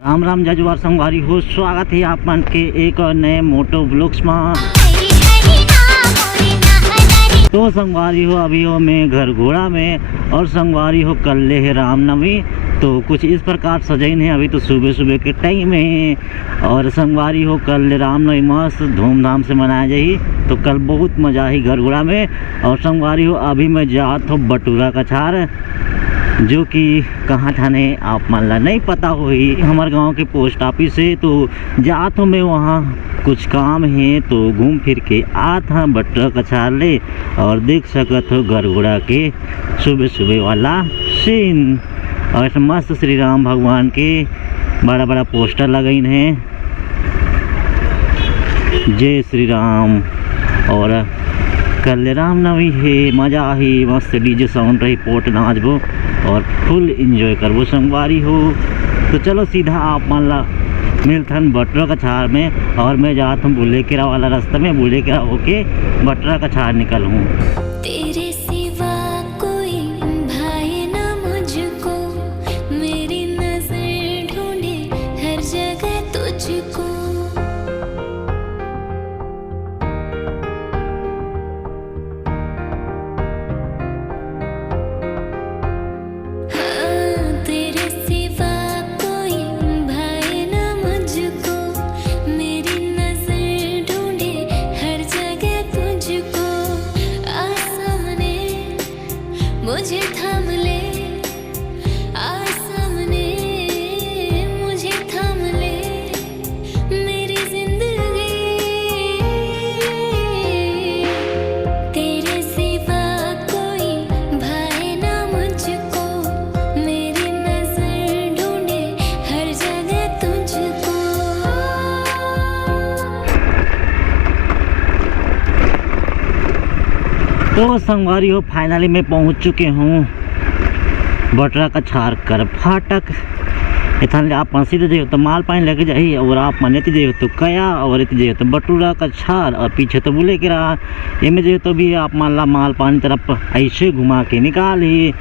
राम राम जजुआर संगवारी हो, स्वागत है आप मन के एक और नए मोटो ब्लॉग्स में। तो संगवारी हो अभी हो मैं घर घोड़ा में और संगवारी हो कल ले है रामनवमी, तो कुछ इस प्रकार सजैन है। अभी तो सुबह सुबह के टाइम है और संगवारी हो कल रामनवमी मस्त धूमधाम से मनाया जाही। तो कल बहुत मजा आई घर घोड़ा में। और संगवारी हो अभी मैं जात हो बटूरा कछार, जो कि कहाँ थाने आप मन ला नहीं पता होही, हमारे गांव के पोस्ट ऑफिस से। तो जात हूँ मैं वहाँ, कुछ काम है तो घूम फिर के आत हाँ बटूरा कछार ले। और देख सकत हो घर घोड़ा के सुबह सुबह वाला सीन। और मस्त श्री राम भगवान के बड़ा बड़ा पोस्टर लगाइन है, जय श्री राम। और कल रामनवमी है, मजा ही मस्त डीजे साउंड रही, पोट नाचबो और फुल इंजॉय करबो संगवारी हो। तो चलो सीधा आप मान ला मिलथन बटूरा कछार में। और मैं जात हूँ बुलेकेरा वाला रास्ता में, बुलेकेरा होके बटूरा कछार निकल हूँ। तेरे सिवा कोई भाई ना मुझको, मेरी नजर ढूंढे हर जगह तुझको। मुझे थाम ले आ सामने, मुझे थाम ले मेरी जिंदगी। तेरे सिवा कोई भाई ना मुझको, मेरी नजर ढूंढे हर जगह तुझको। तो संगवारी हो फाइनली मैं पहुंच चुके हूँ बटूरा कछार कर फाटक। इतने आप सीधे जाइए तो माल पानी लेके जाइए, और आप मन इतनी जाइए तो कया, और इतनी जाइए तो बटूरा कछार, और पीछे तो बुलेकेरा। इनमें जाइए तो भी आप मान ला माल पानी तरफ ऐसे घुमा के निकाली।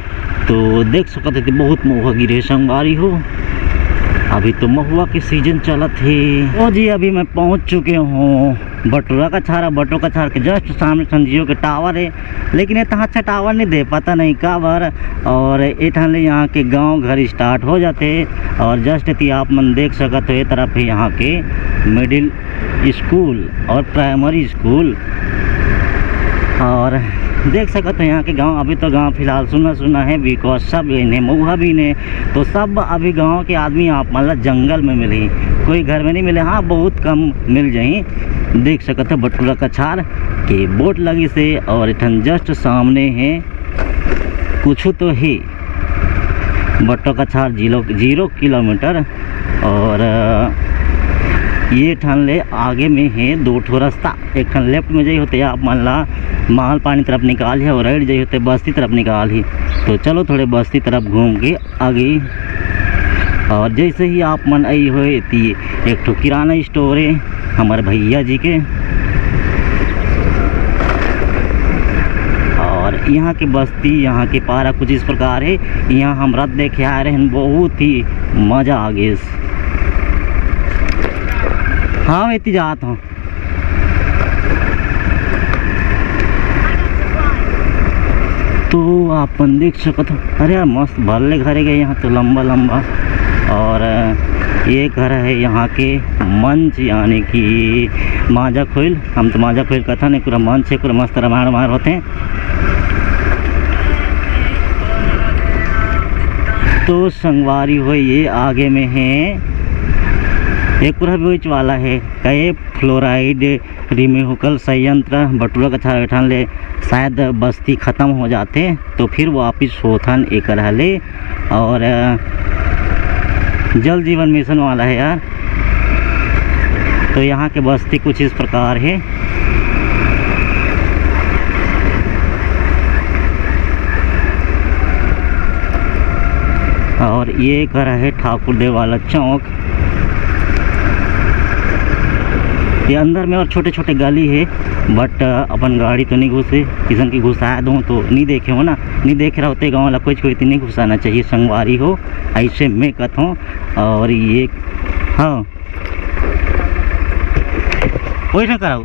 तो देख सकते थे बहुत महुआ गिरे संगवारी हो, अभी तो महुआ के सीजन चलत है। ओ जी अभी मैं पहुंच चुके हूँ बटूरा कछार। बटूरा कछार के जस्ट सामने जियो के टावर है, लेकिन इतना अच्छा टावर नहीं दे, पता नहीं काबर। और इतने यहाँ के गांव घर स्टार्ट हो जाते। और जस्ट थी आप मन देख सकते हो ये तरफ है यहाँ के मिडिल स्कूल और प्राइमरी स्कूल। और देख सकते हैं यहाँ के गांव। अभी तो गांव फिलहाल सुना है, बिकॉज सब इन्हें मऊहा भी ने, तो सब अभी गांव के आदमी आप मतलब जंगल में मिले, कोई घर में नहीं मिले। हाँ बहुत कम मिल जाए। देख सकते हैं बटूरा कछार के बोट लगी से, और इधन जस्ट सामने है कुछ तो है बटूरा कछार 0 किलोमीटर। और ये ठन ले आगे में है 2 ठो रास्ता, एक ठन लेफ्ट में जाइए होते आप मान ला माल पानी तरफ निकाल है, और राइट जाइए होते बस्ती तरफ निकाल ही। तो चलो थोड़े बस्ती तरफ घूम के आगे। और जैसे ही आप मन आई हो एक ठो किराना स्टोर है हमारे भैया जी के। और यहाँ के बस्ती यहाँ के पारा कुछ इस प्रकार है। यहाँ हम रात देखे आ रहे हैं, बहुत ही मज़ा आ गया। हाँ मैं इतनी जात हूँ। तो आप देख सकते हो, अरे यार मस्त भले घर गए यहाँ तो लंबा लंबा। और ये घर है यहाँ के मंच, यानी कि माजा खोल, हम तो माजा खोल कथा नहीं, पूरा मंच है, पूरा मस्त रामायण मार होते हैं। तो संगवारी हो ये आगे में है एक पूरा बीच वाला है कई फ्लोराइड रिमूवल संयंत्र। बटूरा कछार बैठान ले शायद बस्ती ख़त्म हो जाते तो फिर वापिस होथन एक ले। और जल जीवन मिशन वाला है यार। तो यहाँ के बस्ती कुछ इस प्रकार है। और ये घर है ठाकुर देव वाला चौक। ये अंदर में और छोटे छोटे गली है, बट अपन गाड़ी तो नहीं घुसे, किसन की घुसा दूँ तो नहीं देखे हो ना, नहीं देख रहा होते गाँव वाला कुछ कोई नहीं घुसाना चाहिए संगवारी हो, ऐसे मैं कहता हूँ। और ये हाँ वही ना कराओ।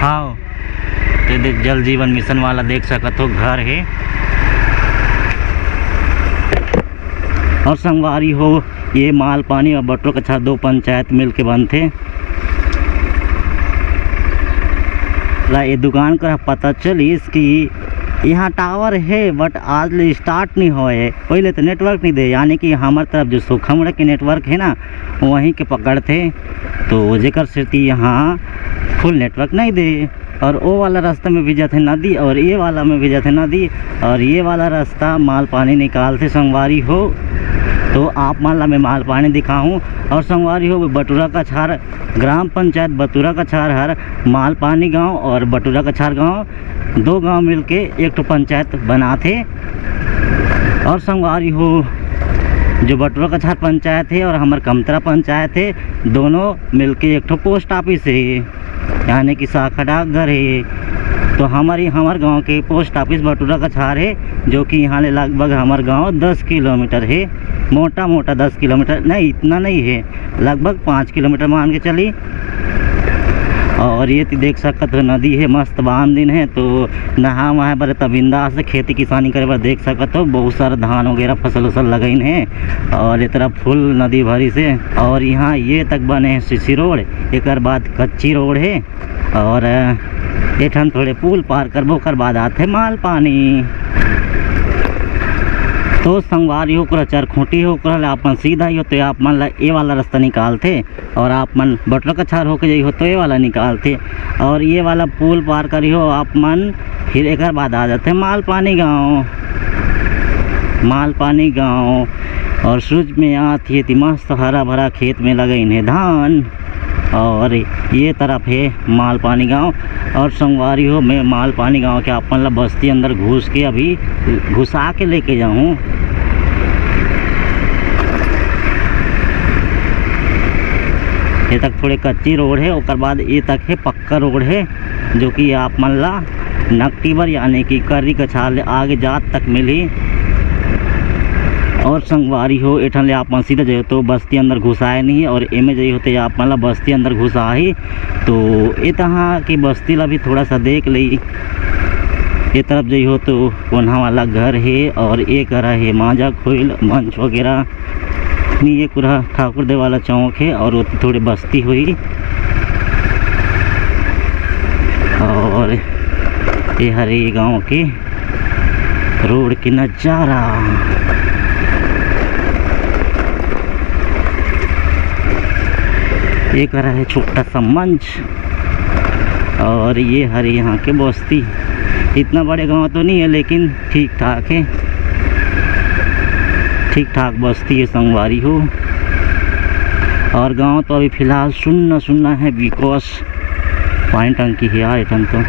हाँ तो जल जीवन मिशन वाला देख सकते हो घर है। और संगवारी हो ये माल पानी और बटरों का छार 2 पंचायत मिल के बनते। ये दुकान का पता चली इसकी यहाँ टावर है, बट आज ले स्टार्ट नहीं हो है, पहले तो नेटवर्क नहीं दे, यानी कि हमारे तरफ जो सुखमड़ा के नेटवर्क है ना वहीं के पकड़ते, तो जेकर से यहाँ फुल नेटवर्क नहीं दे। और वो वाला रास्ता में भी जाते नदी और ये वाला में भी जाते नदी, और ये वाला रास्ता माल पानी निकालते संगवारी हो। तो आप मान ला मैं माल पानी दिखाऊँ। और संगवारी हो बटुरा का छार ग्राम पंचायत बटुरा का छार हर माल पानी गांव और बटुरा का छार गांव 2 गांव मिलके एक तो पंचायत बनाते। और संगवारी हो जो बटुरा का छार पंचायत है और हमार कमतरा पंचायत है, दोनों मिलके एक तो पोस्ट ऑफिस है, यानी कि शाखा डाकघर है। तो हमार गांव के पोस्ट ऑफिस बटुरा का छार है, जो कि यहाँ ले लगभग हमार गांव 10 किलोमीटर है, मोटा मोटा 10 किलोमीटर नहीं, इतना नहीं है, लगभग 5 किलोमीटर मान के चली। और ये देख सकते हो नदी है, मस्त बांध दिन है, तो नहा वहाँ पर तबिंदा से खेती किसानी करे पर देख सकते हो बहुत सारा धान वगैरह फसल उसल लगन है। और ये तरफ फुल नदी भरी से, और यहाँ ये तक बने हैं सीसी रोड, एक बाद कच्ची रोड है। और एठन थोड़े पुल पार करबो कर बाद आते माल पानी। तो संगवारी होकर चरखूंटी होकर आप मन सीधा ही हो तो आप मन ये वाला रास्ता निकालते, और आप मन बटरा का छार होकर जाइ हो तो ये वाला निकालते, और ये वाला पुल पार करी हो आप मन, फिर एक बाद आ जाते माल पानी गाँव। माल पानी गाँव और सूरज में आती है मस्त हरा भरा खेत में लगे इन्हें धान। और ये तरफ है माल पानी गांव। और संगवारी हो मैं माल पानी गांव के अपन ला बस्ती अंदर घुस के अभी घुसा के लेके जाऊं। ये तक थोड़े कच्ची रोड है, और बाद ये तक है पक्का रोड है, जो कि आप मन ला नकटीबर यानी कि कर्री कछाल आगे जात तक मिली। और संगवारी हो एठन ले आप मन सीधा जाइए तो बस्ती अंदर घुसाए नहीं, और एमे जाइए होते आप मन ला बस्ती अंदर घुसा ही। तो ये तहाँ की बस्ती ला भी थोड़ा सा देख ली। ये तरफ जाइए हो तो कोन्हा वाला घर है, और एक घर है मांझा खोइल मंच वगैरह, ये पूरा ठाकुर देव वाला चौक है, और वो थोड़ी बस्ती हुई। और ये हरे गांव के रोड की नज़ारा। एक रहा है छोटा सा मंच, और ये हरे यहाँ के बस्ती। इतना बड़े गांव तो नहीं है, लेकिन ठीक ठाक है, ठीक ठाक बस्ती है संगवारी हो। और गांव तो अभी फ़िलहाल सुनना सुनना है, बिकॉज पानी टंकी है यार। इतन तो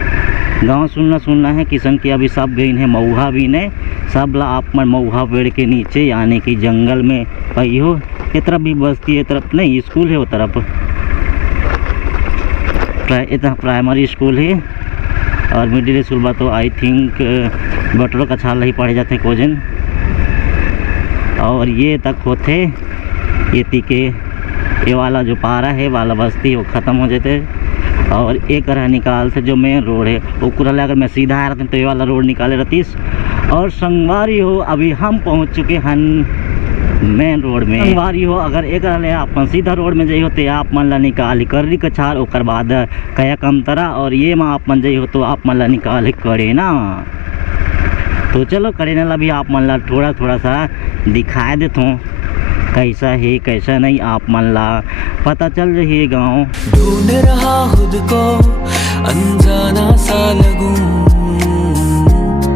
गांव सुनना है, किसन की अभी सब गई है मऊहा भी ने, सब ला आप मन मऊहा पेड़ के नीचे यानी कि जंगल में पई हो। ये तरफ भी बस्ती है, तरफ नहीं स्कूल है, वो तरफ इतना प्राइमरी स्कूल है। और मिडिल स्कूल बा तो आई थिंक बटरों का छाल ही पढ़े जाते हैं कोजन। और ये तक होते ये तीके ये वाला जो पारा है वाला बस्ती वो ख़त्म हो जाते। और एक रहा निकालते जो मेन रोड है वो पूरा अगर मैं सीधा आ रहा तो ये वाला रोड निकाले रहतीस। और संगवारी हो अभी हम पहुंच चुके हैं मेन रोड में। संगवारी हो अगर एक रहा आप सीधा रोड में जाइ हो तो आप मन ला निकाल कर्री कछार, ओकर बाद कया कमतरा, और ये में आप मन जाइ हो तो आप मन ला निकाल करे ना। तो चलो करे ला भी आप मन ला थोड़ा थोड़ा सा दिखा देता हूँ कैसा है कैसा नहीं, आप मन ला पता चल रही है गाँव। ढूंढ रहा खुद को अनजाना सा लगूं,